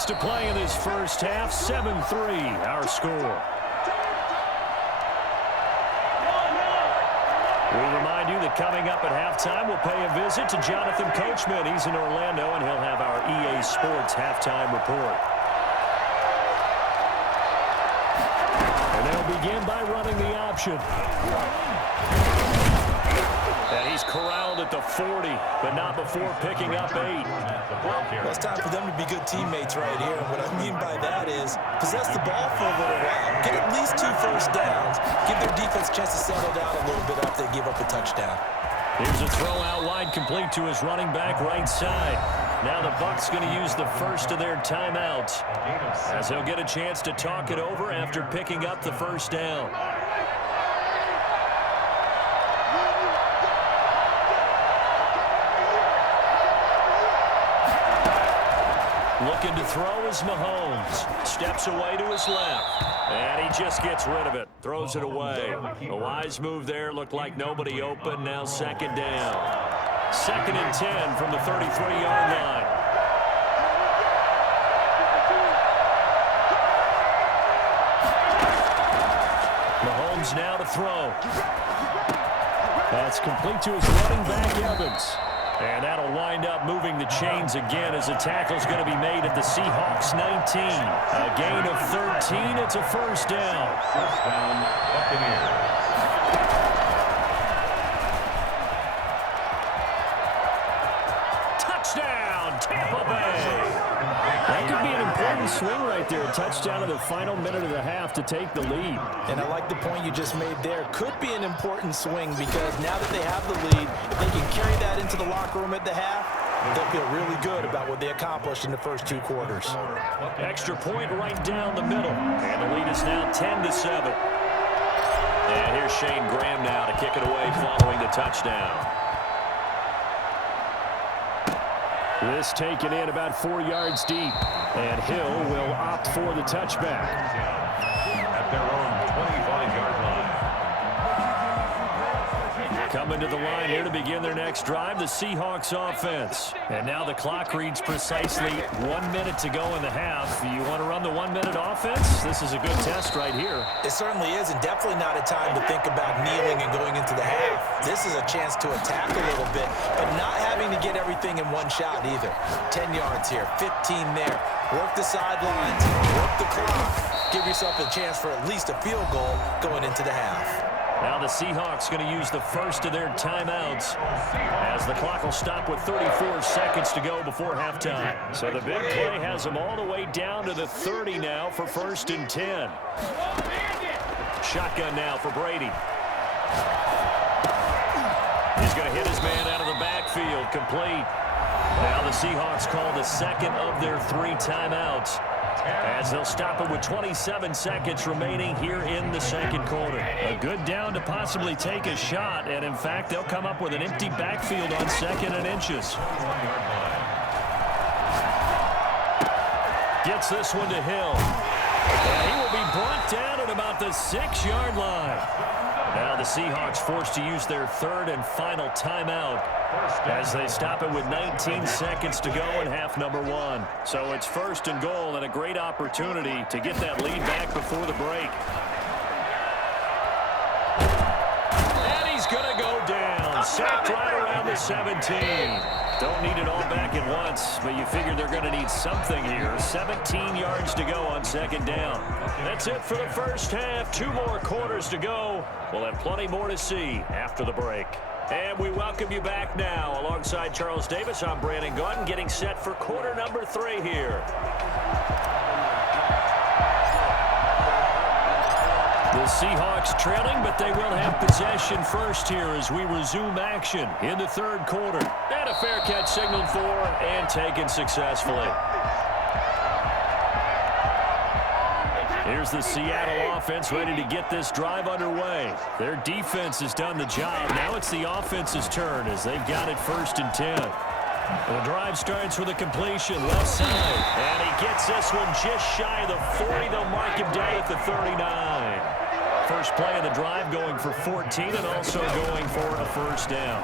minutes to play in this first half. 7-3, our score. We remind you that coming up at halftime, we'll pay a visit to Jonathan Coachman. He's in Orlando, and he'll have our EA Sports halftime report. And they'll begin by running the option. And he's corralled at the 40, but not before picking up 8. Well, it's time for them to be good teammates right here. What I mean by that is possess the ball for a little while, get at least 2 first downs, give their defense a chance to settle down a little bit after they give up a touchdown. Here's a throw out wide, complete to his running back right side. Now the Bucs going to use the first of their timeouts, as he'll get a chance to talk it over after picking up the first down. Looking to throw is Mahomes. Steps away to his left. And he just gets rid of it. Throws it away. A wise move there. Looked like nobody open. Now second down. 2nd and 10 from the 33-yard line. Mahomes now to throw. That's complete to his running back, Evans. And that'll wind up moving the chains again as a tackle's going to be made at the Seahawks 19. A gain of 13. It's a first down. First down, Buccaneers. Touchdown, Tampa Bay. That could be an important swing right there. A touchdown in the final minute of the half to take the lead. And I like the point you just made there. Could be an important swing because now that they have the lead, if they can carry that into the locker room at the half, they'll feel really good about what they accomplished in the first 2 quarters. Extra point right down the middle. And the lead is now 10-7. And here's Shane Graham now to kick it away following the touchdown. This taken in about 4 yards deep. And Hill will opt for the touchback. At their own 25-yard line. Coming to the line here to begin their next drive, the Seahawks offense. And now the clock reads precisely 1 minute to go in the half. You want to run the 1-minute offense? This is a good test right here. It certainly is, and definitely not a time to think about kneeling and going into the half. This is a chance to attack a little bit, but not having to get everything in one shot either. 10 yards here, 15 there. Work the sidelines, work the clock. Give yourself a chance for at least a field goal going into the half. Now the Seahawks going to use the first of their timeouts as the clock will stop with 34 seconds to go before halftime. So the big play has them all the way down to the 30 now for 1st and 10. Shotgun now for Brady. He's going to hit his man out of the backfield, complete. Now the Seahawks call the second of their 3 timeouts, as they'll stop it with 27 seconds remaining here in the 2nd quarter. A good down to possibly take a shot, and in fact, they'll come up with an empty backfield on 2nd and inches. Gets this one to Hill. And he will be brought down at about the 6-yard line. Now the Seahawks forced to use their 3rd and final timeout as they stop it with 19 seconds to go in half number 1. So it's 1st and goal and a great opportunity to get that lead back before the break. And he's going to go down. Sacked right around the 17. Don't need it all back at once, but you figure they're going to need something here. 17 yards to go on 2nd down. That's it for the first half. 2 more quarters to go. We'll have plenty more to see after the break. And we welcome you back now. Alongside Charles Davis, I'm Brandon Gordon, getting set for quarter number 3 here. The Seahawks trailing, but they will have possession first here as we resume action in the 3rd quarter. And a fair catch signaled for and taken successfully. Here's the Seattle offense ready to get this drive underway. Their defense has done the job. Now it's the offense's turn as they've got it 1st and 10. The drive starts with a completion left side. And he gets this one just shy of the 40. They'll mark him down at the 39. First play of the drive going for 14 and also going for a 1st down.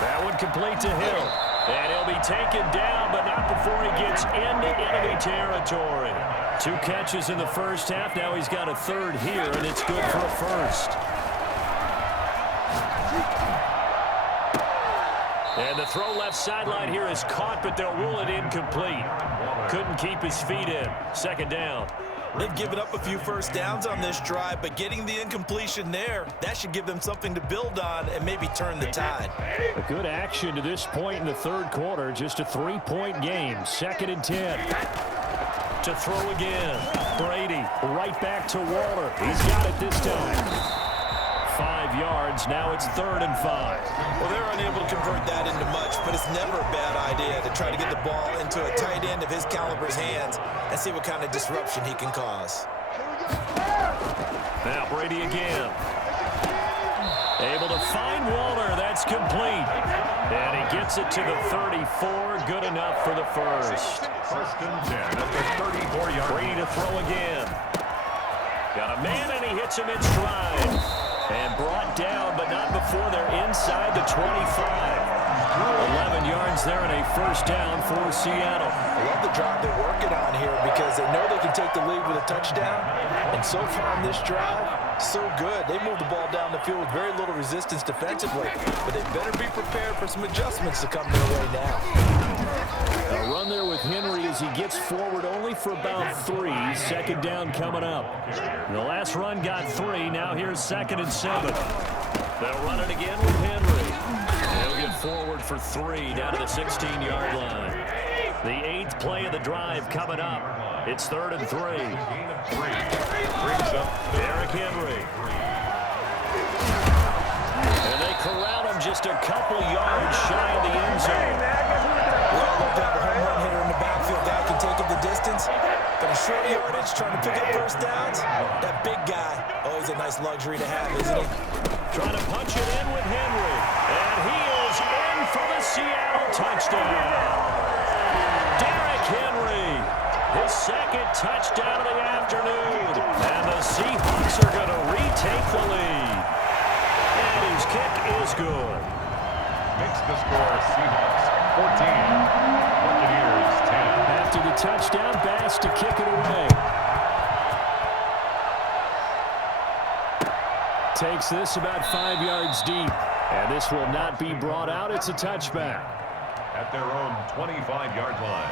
That one complete to Hill. And he'll be taken down, but not before he gets into enemy territory. 2 catches in the first half. Now he's got a third here, and it's good for a first. And the throw left sideline here is caught, but they'll rule it incomplete. Couldn't keep his feet in. Second down. They've given up a few first downs on this drive, but getting the incompletion there, that should give them something to build on and maybe turn the tide. A good action to this point in the third quarter. Just a 3-point game. 2nd and 10. To throw again. Brady right back to Waller. He's got it this time. 5 yards. Now it's 3rd and 5. Well, they're unable to convert that into much, but it's never a bad idea to try to get the ball into a tight end of his caliber's hands and see what kind of disruption he can cause. Now Brady again. Able to find Waller. That's complete. And he gets it to the 34. Good enough for the first. 1st and 10 at the 34-yard. Brady to throw again. Got a man, and he hits him in stride. And brought down, but not before they're inside the 25. 11 yards there and a first down for Seattle. I love the drive they're working on here because they know they can take the lead with a touchdown. And so far on this drive, so good. They moved the ball down the field with very little resistance defensively. But they better be prepared for some adjustments to come their way now. A run there with Henry as he gets forward only for about 3. 2nd down coming up. The last run got 3. Now here's 2nd and 7. They'll run it again with Henry. He'll get forward for 3 down to the 16-yard line. The 8th play of the drive coming up. It's 3rd and 3. Brings up Derrick Henry. And they corral him just a couple yards shy of the end zone. We all love to have a home run hitter in the backfield. Guy can take it the distance. But in short yardage, trying to pick up first downs, that big guy, always a nice luxury to have, isn't he? Trying to punch it in with Henry. And he is in for the Seattle touchdown. Derrick Henry, his 2nd touchdown of the afternoon. And the Seahawks are going to retake the lead. And his kick is good. makes the score Seahawks 14, Buccaneers 10. After the touchdown, Bass to kick it away. Takes this about 5 yards deep. And this will not be brought out. It's a touchback. At their own 25-yard line.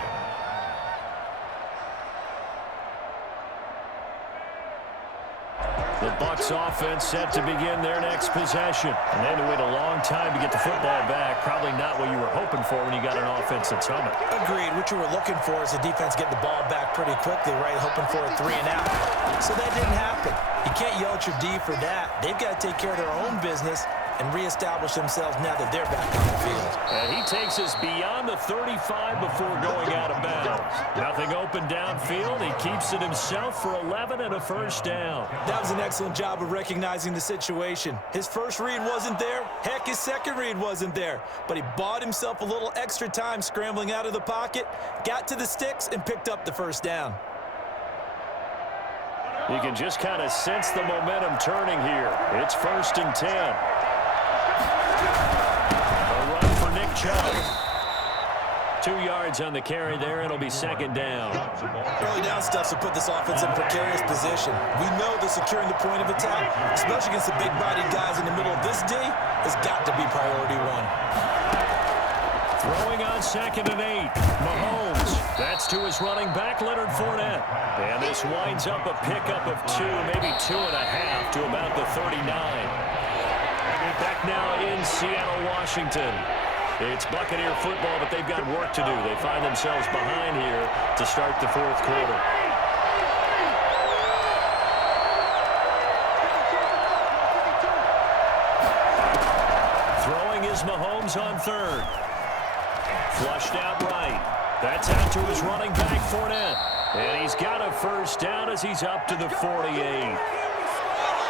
The Bucs offense set to begin their next possession. And they had to wait a long time to get the football back. Probably not what you were hoping for when you got an offense that's humming. Agreed. What you were looking for is the defense getting the ball back pretty quickly, right? Hoping for a 3 and out. So that didn't happen. You can't yell at your D for that. They've got to take care of their own business and reestablish themselves now that they're back on the field. And he takes us beyond the 35 before going out of bounds. Nothing open downfield. He keeps it himself for 11 and a first down. That was an excellent job of recognizing the situation. His first read wasn't there. Heck, his second read wasn't there. But he bought himself a little extra time scrambling out of the pocket, got to the sticks, and picked up the first down. You can just kind of sense the momentum turning here. It's 1st and 10. A run for Nick Chubb. 2 yards on the carry there. It'll be 2nd down. Early down stuff to put this offense in precarious position. We know that securing the point of attack, especially against the big-bodied guys in the middle of this D, has got to be priority 1. Throwing on 2nd and 8. Mahomes. That's to his running back, Leonard Fournette. And this winds up a pickup of 2, maybe 2.5 to about the 39. Back now in Seattle, Washington. It's Buccaneer football, but they've got work to do. They find themselves behind here to start the 4th quarter. Throwing is Mahomes on 3rd. Flushed out right. That's out to his running back, Fournette. And he's got a first down as he's up to the 48.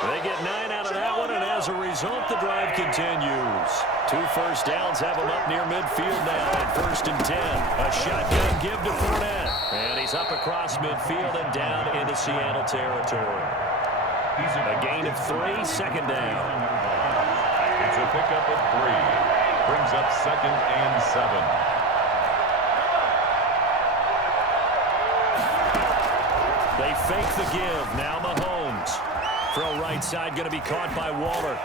They get 9 out of that one, and as a result, the drive continues. 2 first downs have him up near midfield now at 1st and 10. A shotgun give to Fournette. And he's up across midfield and down into Seattle territory. A gain of 3, 2nd down. It's a pickup of 3. Brings up 2nd and 7. They fake the give. Now Mahomes. Throw right side going to be caught by Waller.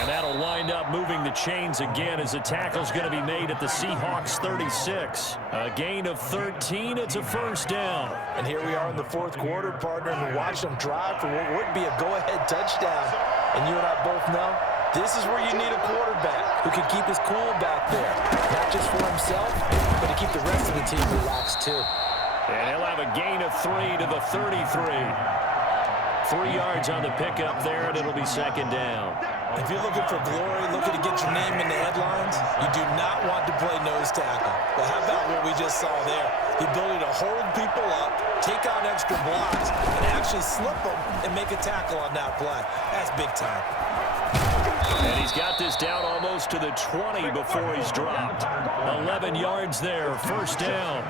And that'll wind up moving the chains again as the tackle's going to be made at the Seahawks 36. A gain of 13. It's a first down. And here we are in the fourth quarter, partner, and we watch them drive for what would be a go-ahead touchdown. And you and I both know this is where you need a quarterback who can keep his cool back there. Not just for himself, but to keep the rest of the team relaxed too. And he'll have a gain of 3 to the 33. 3 yards on the pickup there, and it'll be second down. If you're looking for glory, looking to get your name in the headlines, you do not want to play nose tackle. But how about what we just saw there? The ability to hold people up, take on extra blocks, and actually slip them and make a tackle on that play. That's big time. And he's got this down almost to the 20 before he's dropped. 11 yards there, first down.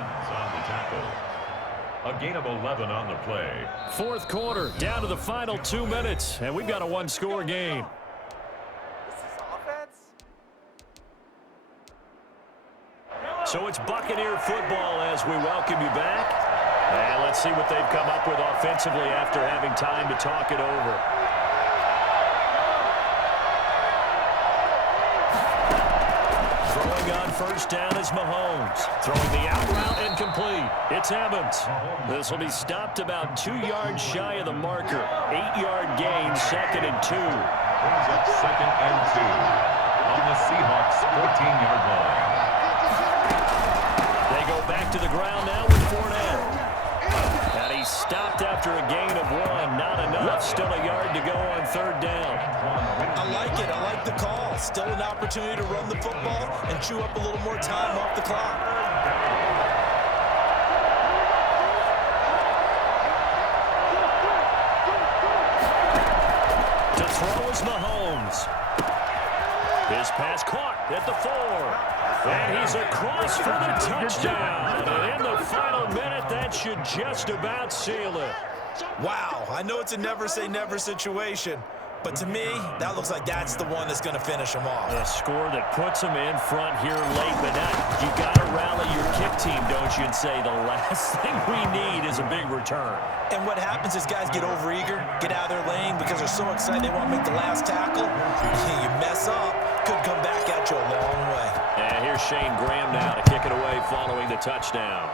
A gain of 11 on the play. Fourth quarter, down to the final 2 minutes, and we've got a one-score game. So it's Buccaneer football as we welcome you back. And let's see what they've come up with offensively after having time to talk it over. Throwing on first down is Mahomes. Throwing the out route incomplete. It's Evans. This will be stopped about 2 yards shy of the marker. 8-yard gain, second and 2. Brings up second and 2 on the Seahawks 14-yard line. They go back to the ground now with Fournette. And he's stopped after a gain of 1. Not enough. Still a yard to go on third down. I like it. I like the call. Still an opportunity to run the football and chew up a little more time off the clock. To throw is Mahomes. His pass caught at the 4. And he's across for the touchdown. And in the final minute, that should just about seal it. Wow, I know it's a never-say-never situation, but to me, that looks like that's the one that's going to finish him off. A score that puts him in front here late, but now you got to rally your kick team, don't you, and say the last thing we need is a big return. And what happens is guys get overeager, get out of their lane because they're so excited they want to make the last tackle. You mess up, could come back at you a long way. And here's Shane Graham now to kick it away following the touchdown.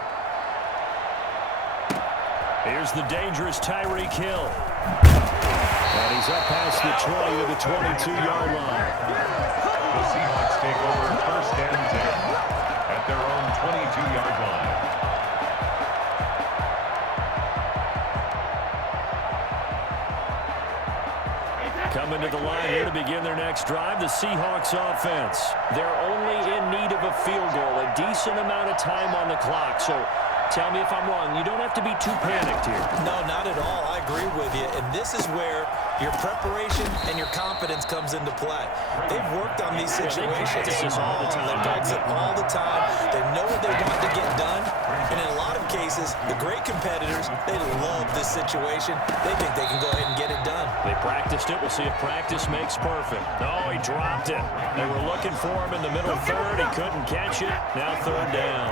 Here's the dangerous Tyreek Hill. And he's up past the 20 to the 22-yard line. The Seahawks take over first and 10 at their own 22-yard line. Coming to the line here to begin their next drive, the Seahawks offense. They're only in need of a field goal, a decent amount of time on the clock. So tell me if I'm wrong. You don't have to be too panicked here. No, not at all. I agree with you. And this is where your preparation and your confidence comes into play. They've worked on these situations. They practice all the time. They practice it all the time. They know what they want to get done. And in a lot of cases, the great competitors, they love this situation. They think they can go ahead and get it done. They practiced it. We'll see if practice makes perfect. Oh, he dropped it. They were looking for him in the middle third. He couldn't catch it. Now third down.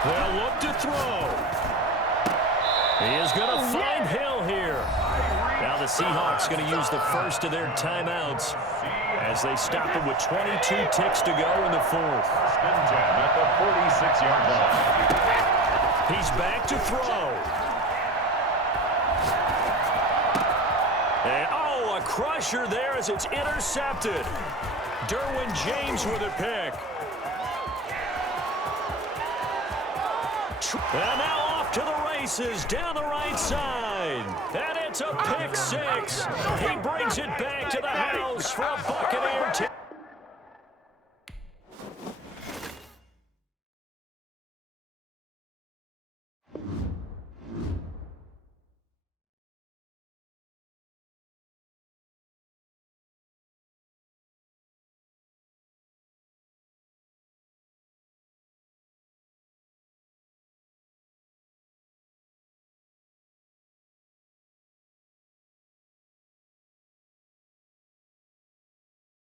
They'll look to throw. He is going to find Hill here. Now the Seahawks going to use the first of their timeouts as they stop him with 22 ticks to go in the fourth. Spin jam at the 46-yard line. He's back to throw. And, oh, a crusher there as it's intercepted. Derwin James with a pick. And now off to the races down the right side. And it's a pick six. He brings it back to the house for a Buccaneer.